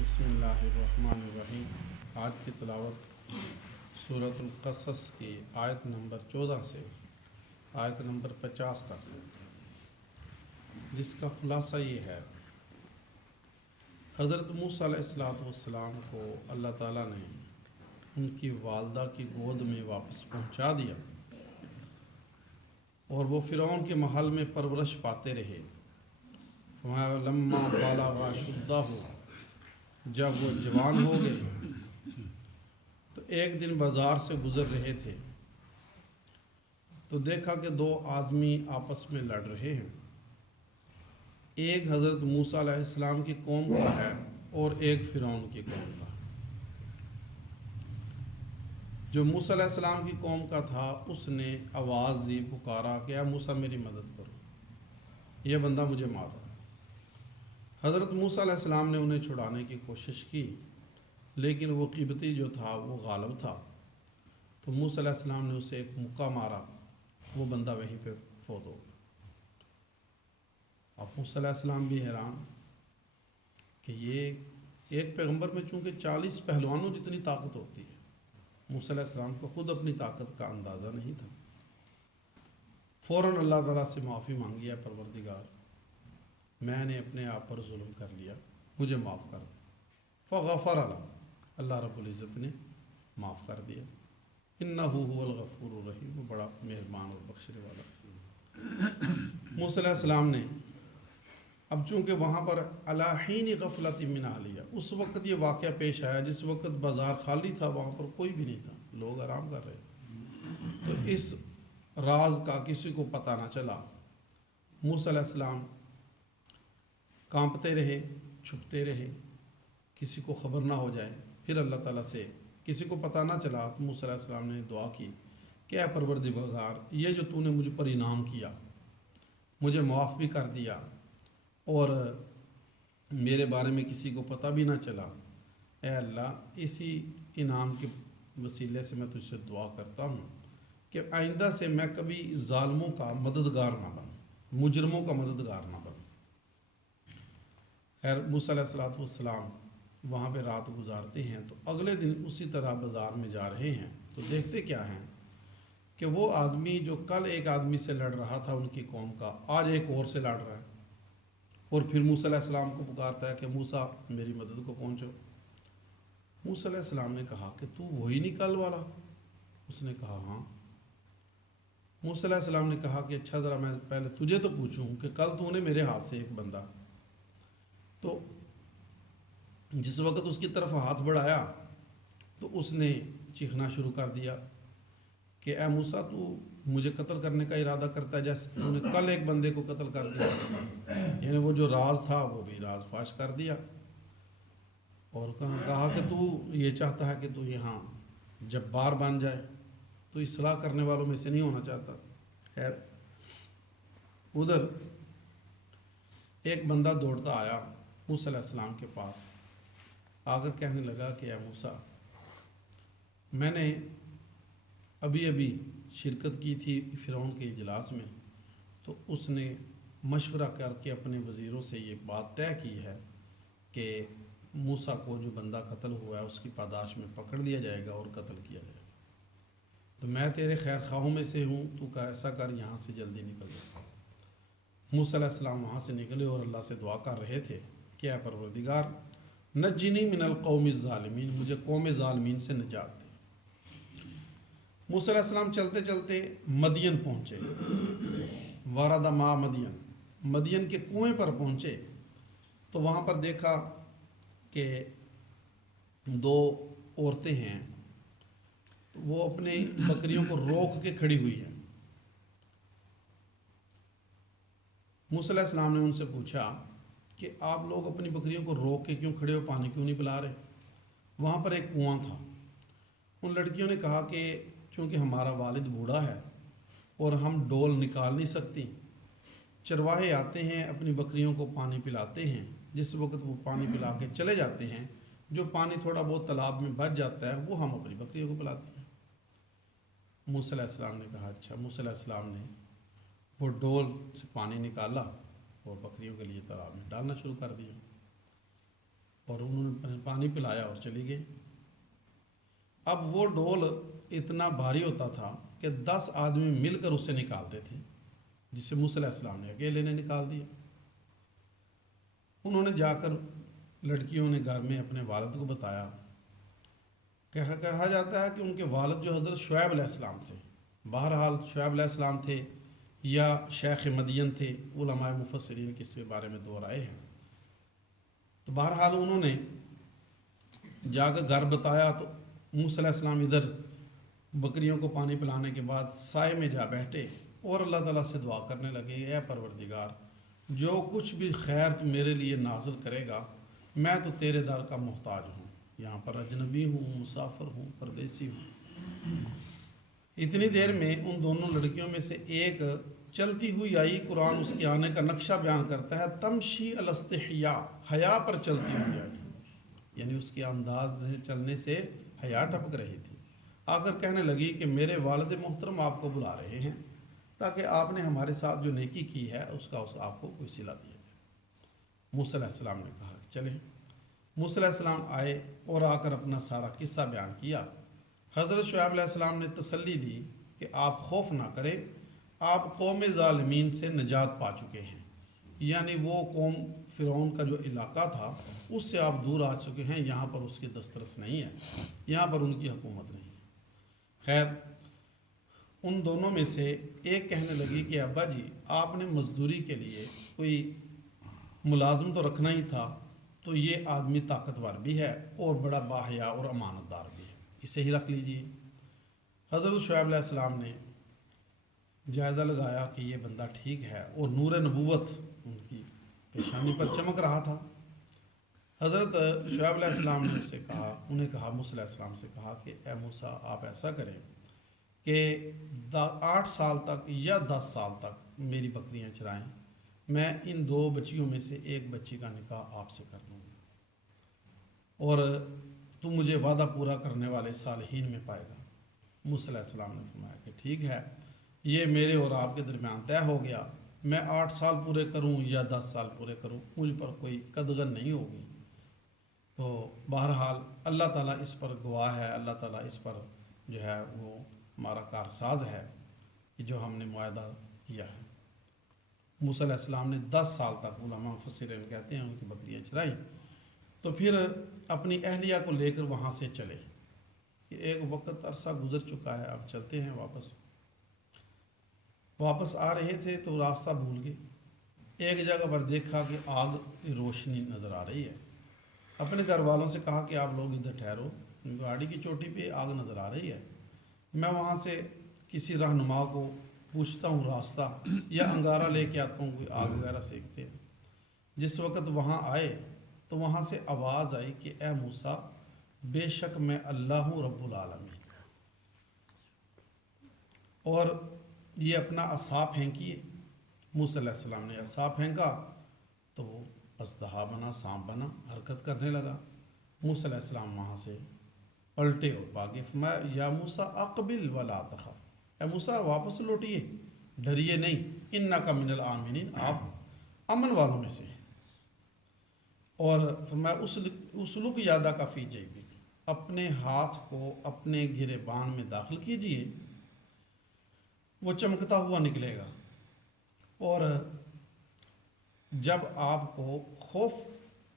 بسم اللہ الرحمن الرحیم۔ آج کی تلاوت سورۃ القصص کی آیت نمبر 14 سے آیت نمبر 50 تک، جس کا خلاصہ یہ ہے: حضرت موسیٰ علیہ السلام کو اللہ تعالیٰ نے ان کی والدہ کی گود میں واپس پہنچا دیا اور وہ فرعون کے محل میں پرورش پاتے رہے۔ لما بالغ اشدہ، جب وہ جوان ہو گئے تو ایک دن بازار سے گزر رہے تھے تو دیکھا کہ دو آدمی آپس میں لڑ رہے ہیں، ایک حضرت موسیٰ علیہ السلام کی قوم کا ہے اور ایک فرعون کی قوم کا۔ جو موسیٰ علیہ السلام کی قوم کا تھا اس نے آواز دی، پکارا کہ اے موسیٰ میری مدد کرو، یہ بندہ مجھے مار رہا ہے۔ حضرت موسیٰ علیہ السلام نے انہیں چھڑانے کی کوشش کی، لیکن وہ قبطی جو تھا وہ غالب تھا، تو موسیٰ علیہ السلام نے اسے ایک مکہ مارا، وہ بندہ وہیں پہ فوت ہو گیا۔ اب موسیٰ علیہ السلام بھی حیران کہ یہ ایک پیغمبر میں چونکہ 40 پہلوانوں جتنی طاقت ہوتی ہے، موسیٰ علیہ السلام کو خود اپنی طاقت کا اندازہ نہیں تھا۔ فوراً اللہ تعالیٰ سے معافی مانگی، ہے پروردگار میں نے اپنے آپ پر ظلم کر لیا، مجھے معاف کر دے۔ فغفر له، اللہ رب العزت نے معاف کر دیا۔ انہ هو الغفور الرحیم، وہ بڑا مہربان اور بخشنے والا۔ موسیٰ علیہ السلام نے اب چونکہ وہاں پر علی حین غفلۃ من اہلہا، اس وقت یہ واقعہ پیش آیا جس وقت بازار خالی تھا، وہاں پر کوئی بھی نہیں تھا، لوگ آرام کر رہے، تو اس راز کا کسی کو پتہ نہ چلا۔ موسیٰ علیہ السلام کانپتے رہے، چھپتے رہے، کسی کو خبر نہ ہو جائے۔ پھر اللہ تعالیٰ سے کسی کو پتہ نہ چلا تو موسیٰ علیہ السلام نے دعا کی کہ اے پروردگار، یہ جو تو نے مجھ پر انعام کیا، مجھے معاف بھی کر دیا اور میرے بارے میں کسی کو پتہ بھی نہ چلا، اے اللہ اسی انعام کے وسیلے سے میں تجھ سے دعا کرتا ہوں کہ آئندہ سے میں کبھی ظالموں کا مددگار نہ بنوں، مجرموں کا مددگار نہ بنوں۔ خیر، موسیٰ علیہ السلام وہاں پہ رات گزارتے ہیں، تو اگلے دن اسی طرح بازار میں جا رہے ہیں تو دیکھتے کیا ہیں کہ وہ آدمی جو کل ایک آدمی سے لڑ رہا تھا ان کی قوم کا، آج ایک اور سے لڑ رہا ہے، اور پھر موسیٰ علیہ السلام کو پکارتا ہے کہ موسیٰ میری مدد کو پہنچو۔ موسیٰ علیہ السلام نے کہا کہ تو وہی نہیں کل والا؟ اس نے کہا ہاں۔ موسیٰ علیہ السلام نے کہا کہ اچھا ذرا میں پہلے تجھے تو پوچھوں کہ کل تو نے میرے ہاتھ سے ایک بندہ، تو جس وقت اس کی طرف ہاتھ بڑھایا تو اس نے چیخنا شروع کر دیا کہ اے موسیٰ تو مجھے قتل کرنے کا ارادہ کرتا ہے جیسے تو نے کل ایک بندے کو قتل کر دیا، یعنی وہ جو راز تھا وہ بھی راز فاش کر دیا، اور کہا کہ تو یہ چاہتا ہے کہ تو یہاں جبار بن جائے، تو اصلاح کرنے والوں میں سے نہیں ہونا چاہتا۔ خیر، ادھر ایک بندہ دوڑتا آیا موسیٰ علیہ السلام کے پاس، آ کر کہنے لگا کہ اے موسیٰ، میں نے ابھی شرکت کی تھی فرعون کے اجلاس میں، تو اس نے مشورہ کر کے اپنے وزیروں سے یہ بات طے کی ہے کہ موسیٰ کو جو بندہ قتل ہوا ہے اس کی پاداش میں پکڑ لیا جائے گا اور قتل کیا جائے گا، تو میں تیرے خیر خواہوں میں سے ہوں، تو کا ایسا کر یہاں سے جلدی نکل جائے۔ موسیٰ علیہ السلام وہاں سے نکلے اور اللہ سے دعا کر رہے تھے کہ اے پروردگار نجنی من القوم الظالمین، مجھے قوم ظالمین سے نجات دے۔ موسیٰ علیہ السلام چلتے چلتے مدین پہنچے، ورد ما مدین، مدین کے کنویں پر پہنچے تو وہاں پر دیکھا کہ دو عورتیں ہیں، وہ اپنی بکریوں کو روک کے کھڑی ہوئی ہیں۔ موسیٰ علیہ السلام نے ان سے پوچھا کہ آپ لوگ اپنی بکریوں کو روک کے کیوں کھڑے ہو، پانی کیوں نہیں پلا رہے؟ وہاں پر ایک کنواں تھا۔ ان لڑکیوں نے کہا کہ چونکہ ہمارا والد بوڑھا ہے اور ہم ڈول نکال نہیں سکتی، چرواہے آتے ہیں اپنی بکریوں کو پانی پلاتے ہیں، جس وقت وہ پانی پلا کے چلے جاتے ہیں، جو پانی تھوڑا بہت تالاب میں بچ جاتا ہے وہ ہم اپنی بکریوں کو پلاتے ہیں۔ موسیٰ علیہ السلام نے کہا اچھا۔ موسیٰ علیہ السلام نے وہ ڈول سے پانی نکالا اور بکریوں کے لیے تالاب میں ڈالنا شروع کر دیا، اور انہوں نے پانی پلایا اور چلی گئی۔ اب وہ ڈول اتنا بھاری ہوتا تھا کہ 10 آدمی مل کر اسے نکالتے تھے، جسے موسیٰ علیہ السلام نے اکیلے نے نکال دیا۔ انہوں نے جا کر لڑکیوں نے گھر میں اپنے والد کو بتایا۔ کہا جاتا ہے کہ ان کے والد جو حضرت شعیب علیہ السلام تھے، بہرحال شعیب علیہ السلام تھے یا شیخ مدین تھے، علماء مفسرین کے اس کے بارے میں دو رائے ہیں۔ تو بہرحال انہوں نے جا کر گھر بتایا تو موسیٰ علیہ السلام ادھر بکریوں کو پانی پلانے کے بعد سائے میں جا بیٹھے اور اللہ تعالیٰ سے دعا کرنے لگے، اے پروردگار، جو کچھ بھی خیر تو میرے لیے نازل کرے گا، میں تو تیرے در کا محتاج ہوں، یہاں پر اجنبی ہوں، مسافر ہوں، پردیسی ہوں۔ اتنی دیر میں ان دونوں لڑکیوں میں سے ایک چلتی ہوئی آئی۔ قرآن اس کے آنے کا نقشہ بیان کرتا ہے، تمشی الاستحیا، حیا پر چلتی ہوئی آئی، یعنی اس کے انداز سے چلنے سے حیا ٹپک رہی تھی۔ آ کر کہنے لگی کہ میرے والد محترم آپ کو بلا رہے ہیں تاکہ آپ نے ہمارے ساتھ جو نیکی کی ہے اس کا آپ کو کوئی صلہ دیا جائے۔ موسیٰ علیہ السلام نے کہا کہ چلیں۔ موسیٰ علیہ السلام آئے اور آ کر اپنا سارا قصہ بیان کیا۔ حضرت شعیب علیہ السلام نے تسلی دی کہ آپ خوف نہ کریں، آپ قوم ظالمین سے نجات پا چکے ہیں، یعنی وہ قوم فرعون کا جو علاقہ تھا اس سے آپ دور آ چکے ہیں، یہاں پر اس کی دسترس نہیں ہے، یہاں پر ان کی حکومت نہیں ہے۔ خیر، ان دونوں میں سے ایک کہنے لگی کہ ابا جی، آپ نے مزدوری کے لیے کوئی ملازم تو رکھنا ہی تھا، تو یہ آدمی طاقتور بھی ہے اور بڑا باحیا اور امانت دار بھی ہے، اسے ہی رکھ لیجئے۔ حضرت شعیب علیہ السلام نے جائزہ لگایا کہ یہ بندہ ٹھیک ہے، اور نور نبوت ان کی پیشانی پر چمک رہا تھا۔ حضرت شعیب علیہ السلام نے انہیں کہا موسیٰ علیہ السلام سے کہا کہ اے موسیٰ، آپ ایسا کریں کہ 8 سال تک یا 10 سال تک میری بکریاں چرائیں، میں ان 2 بچیوں میں سے ایک بچی کا نکاح آپ سے کر دوں گی، اور تو مجھے وعدہ پورا کرنے والے صالحین میں پائے گا۔ موسیٰ علیہ السلام نے فرمایا کہ ٹھیک ہے، یہ میرے اور آپ کے درمیان طے ہو گیا، میں 8 سال پورے کروں یا 10 سال پورے کروں، مجھ پر کوئی قدغن نہیں ہوگی۔ تو بہرحال اللہ تعالیٰ اس پر گواہ ہے، اللہ تعالیٰ اس پر جو ہے وہ ہمارا کارساز ہے کہ جو ہم نے معاہدہ کیا ہے۔ موسیٰ علیہ السلام نے 10 سال تک، علماء مفسرین کہتے ہیں، ان کی بکریاں چرائیں، تو پھر اپنی اہلیہ کو لے کر وہاں سے چلے کہ ایک وقت عرصہ گزر چکا ہے، اب چلتے ہیں۔ واپس آ رہے تھے تو راستہ بھول گئے، ایک جگہ پر دیکھا کہ آگ کی روشنی نظر آ رہی ہے۔ اپنے گھر والوں سے کہا کہ آپ لوگ ادھر ٹھہرو، گاڑی کی چوٹی پہ آگ نظر آ رہی ہے، میں وہاں سے کسی رہنما کو پوچھتا ہوں راستہ، یا انگارہ لے کے آتا ہوں، کوئی آگ وغیرہ سیکتے ہیں۔ جس وقت وہاں آئے تو وہاں سے آواز آئی کہ اے موسیٰ، بے شک میں اللہ ہوں رب العالمین، اور یہ اپنا عصا پھینکیے۔ موسیٰ علیہ السلام نے عصا پھینکا تو وہ اژدہا بنا، سانپ بنا، حرکت کرنے لگا۔ موسیٰ علیہ السلام وہاں سے پلٹے اور بھاگے۔ فرمایا یا موسیٰ اقبل ولا تخف، اے موسیٰ واپس لوٹیے، ڈریے نہیں، انک من الآمنین، آپ امن والوں میں سے ہیں۔ اور فرمایا اسلک یدک فی جیبک، اپنے ہاتھ کو اپنے گریبان میں داخل کیجئے، وہ چمکتا ہوا نکلے گا، اور جب آپ کو خوف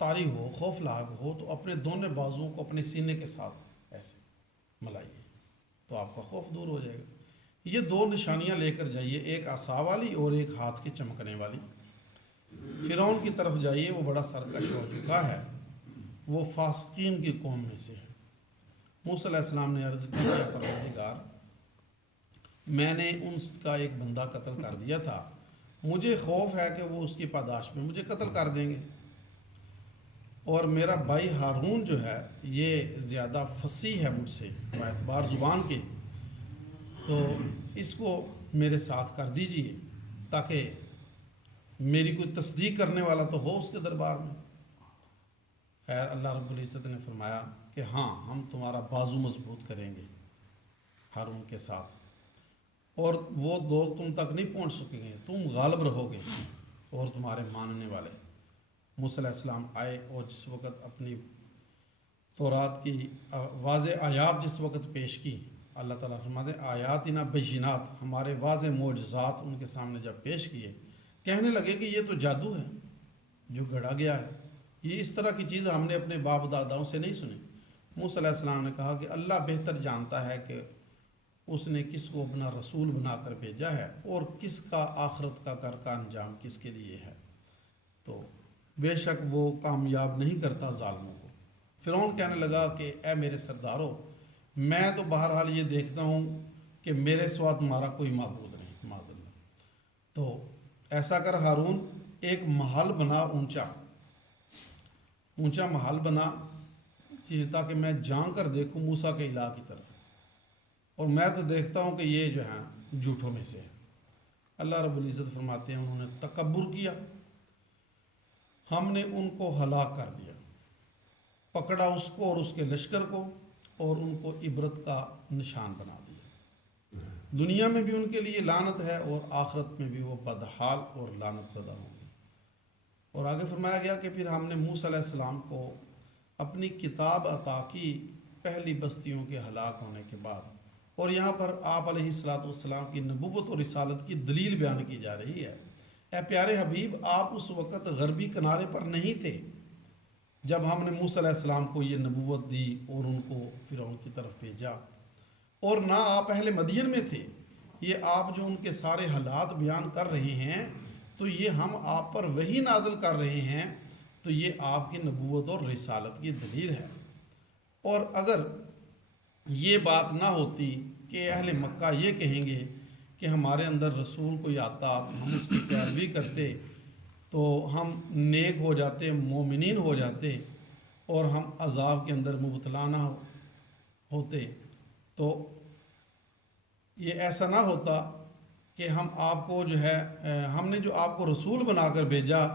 طاری ہو، خوف لاحق ہو، تو اپنے دونوں بازوؤں کو اپنے سینے کے ساتھ ایسے ملائیے تو آپ کا خوف دور ہو جائے گا۔ یہ 2 نشانیاں لے کر جائیے، ایک عصا والی اور ایک ہاتھ کے چمکنے والی۔ فرعون کی طرف جائیے، وہ بڑا سرکش ہو چکا ہے، وہ فاسقین کی قوم میں سے ہے۔ موسیٰ علیہ السلام نے عرض کی کہ پروردگار، میں نے ان کا ایک بندہ قتل کر دیا تھا، مجھے خوف ہے کہ وہ اس کی پاداش میں مجھے قتل کر دیں گے، اور میرا بھائی ہارون جو ہے یہ زیادہ فصیح ہے مجھ سے اعتبار زبان کے، تو اس کو میرے ساتھ کر دیجئے تاکہ میری کوئی تصدیق کرنے والا تو ہو اس کے دربار میں۔ خیر، اللہ رب العزت نے فرمایا کہ ہاں، ہم تمہارا بازو مضبوط کریں گے ہارون کے ساتھ، اور وہ 2 تم تک نہیں پہنچ سکیں گے، تم غالب رہو گے اور تمہارے ماننے والے۔ موسیٰ علیہ السلام آئے اور جس وقت اپنی تورات کی واضح آیات جس وقت پیش کی، اللہ تعالیٰ فرماتے ہیں آیاتنا بینات، ہمارے واضح معجزات ان کے سامنے جب پیش کیے، کہنے لگے کہ یہ تو جادو ہے جو گھڑا گیا ہے، یہ اس طرح کی چیز ہم نے اپنے باپ داداؤں سے نہیں سنی۔ موسیٰ علیہ السلام نے کہا کہ اللہ بہتر جانتا ہے کہ اس نے کس کو اپنا رسول بنا کر بھیجا ہے اور کس کا آخرت کا گھر کا انجام کس کے لیے ہے، تو بے شک وہ کامیاب نہیں کرتا ظالموں کو۔ فرعون کہنے لگا کہ اے میرے سردارو، میں تو بہرحال یہ دیکھتا ہوں کہ میرے سوا تمہارا کوئی معبود نہیں، معاذ اللہ، تو ایسا کر ہارون ایک محل بنا، اونچا محل بنا، یہ تاکہ میں جان کر دیکھوں موسیٰ کے الہ کی طرف، اور میں تو دیکھتا ہوں کہ یہ جو ہے جھوٹوں میں سے ہے۔ اللہ رب العزت فرماتے ہیں انہوں نے تکبر کیا، ہم نے ان کو ہلاک کر دیا، پکڑا اس کو اور اس کے لشکر کو، اور ان کو عبرت کا نشان بنا دیا۔ دنیا میں بھی ان کے لیے لعنت ہے اور آخرت میں بھی وہ بدحال اور لعنت زدہ ہوں گے۔ اور آگے فرمایا گیا کہ پھر ہم نے موسیٰ علیہ السلام کو اپنی کتاب عطا کی پہلی بستیوں کے ہلاک ہونے کے بعد، اور یہاں پر آپ علیہ السلام کی نبوت اور رسالت کی دلیل بیان کی جا رہی ہے۔ اے پیارے حبیب، آپ اس وقت غربی کنارے پر نہیں تھے جب ہم نے موسیٰ علیہ السلام کو یہ نبوت دی اور ان کو فرعون کی طرف بھیجا، اور نہ آپ اہل مدین میں تھے۔ یہ آپ جو ان کے سارے حالات بیان کر رہے ہیں، تو یہ ہم آپ پر وحی نازل کر رہے ہیں، تو یہ آپ کی نبوت اور رسالت کی دلیل ہے۔ اور اگر یہ بات نہ ہوتی کہ اہل مکہ یہ کہیں گے کہ ہمارے اندر رسول کوئی آتا، ہم اس کی پیروی کرتے تو ہم نیک ہو جاتے، مومنین ہو جاتے، اور ہم عذاب کے اندر مبتلا نہ ہوتے، تو یہ ایسا نہ ہوتا کہ ہم آپ کو جو ہے ہم نے جو آپ کو رسول بنا کر بھیجا،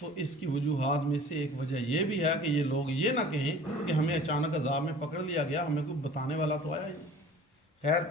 تو اس کی وجوہات میں سے ایک وجہ یہ بھی ہے کہ یہ لوگ یہ نہ کہیں کہ ہمیں اچانک عذاب میں پکڑ لیا گیا، ہمیں کوئی بتانے والا تو آیا ہی نہیں۔ خیر